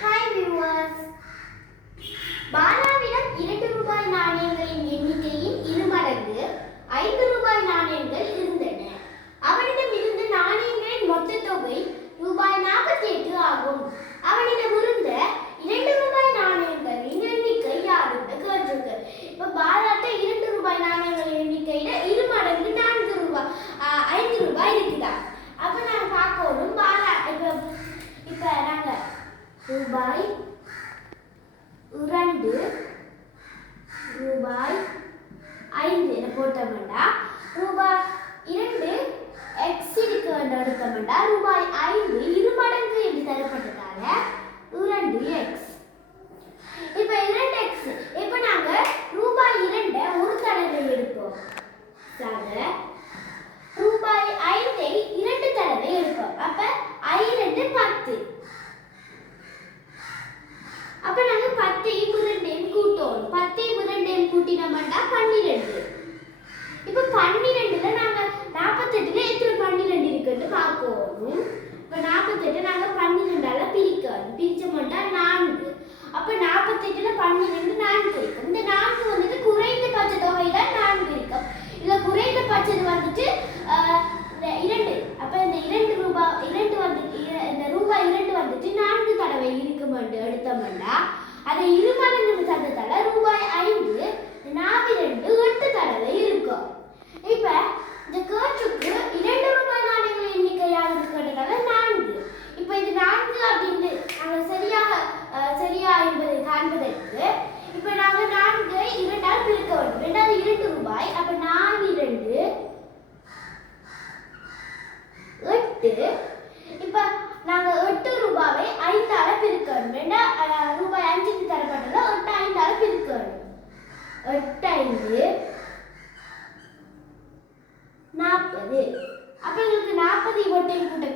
Hi viewers. பாலாவிடம் 2 ரூபாய் நாணயங்களின் எண்ணிக்கையின் இருமடங்கு 5 ரூபாய் நாணயங்கள் இருந்தன. அவனிடம் இருந்த நாணயங்களின் மொத்த தொகை ரூபாய் 48 ஆகும். அவனிடம் இருந்த 2 ரூபாய் நாணயங்களின் எண்ணிக்கை யாருன்னு கேட்டிருக்கு. இப்ப பாலாட்ட 2 ரூபாய் நாணயங்களின் எண்ணிக்கையில இருமடங்கு 4 ரூபாய் 5 ரூபாய் இருக்குதா. அப்ப நாங்க பார்க்கணும் பாலா இப்ப நாங்க ரூபாய் 2 ரூபாய் 5 என போட்டோம்னா ரூபாய் 2 x இருக்கு எடுத்தோம்னா ரூபாய் 5 இருமடங்கு என்று தரப்பட்டதால 2x. இப்ப 2x இப்ப நாங்க ரூபாய் 2 ஒரு தடவை எடுப்போம். ரூபாய் 5 ஐ 2 தடவை எடுப்போம். அப்ப 2 10. அப்ப நாங்க 10 2 கூட்டோம். 10 2 கூட்டினோம்னா 12. இப்ப 12ல நாங்க 48ல எத்தனை 12 இருக்குன்னு பார்க்கணும். இப்ப 48 நாங்க 12ஆல பிரிக்கணும். பிரிச்சோம்னா 4. அப்ப 48ல 12 4 இருக்கும். இந்த 4 வந்துட்டு குறைந்தபட்ச தொகை தான் 4 இருக்கும். இல்ல குறைந்தபட்சது வந்துட்டு 2. அப்ப இந்த 2 வந்து இந்த ரூபாய் 2 வந்துட்டு 4 தடவை இருக்கும் என்று எடுத்தோம்னா அதை இருமடங்கு தந்ததால ரூபாய் 5 4 8 தடவை இருக்கும். இப்ப இந்த கேட்சுக்கு 2 ரூபாய் நாணயங்கள் எண்ணிக்கை யாருக்கு கேட்டதால 4. இப்ப இது 4 அப்படின்னு நாங்க சரியா என்பதை காண்பதற்கு இப்ப நாங்க 4 2ஆல் பிரிக்க வேண்டும். ரெண்டாவது 2 ரூபாய். அப்ப 4 2 8. இப்ப நாங்க 8 ரூபாயை 5ஆல பிரிக்கணும். ரூபாய் 5க்கு தரப்பட்டதுல 8 5ஆல பிரிக்கணும். 8 5 40. அப்ப உங்களுக்கு 40 8 கூட்ட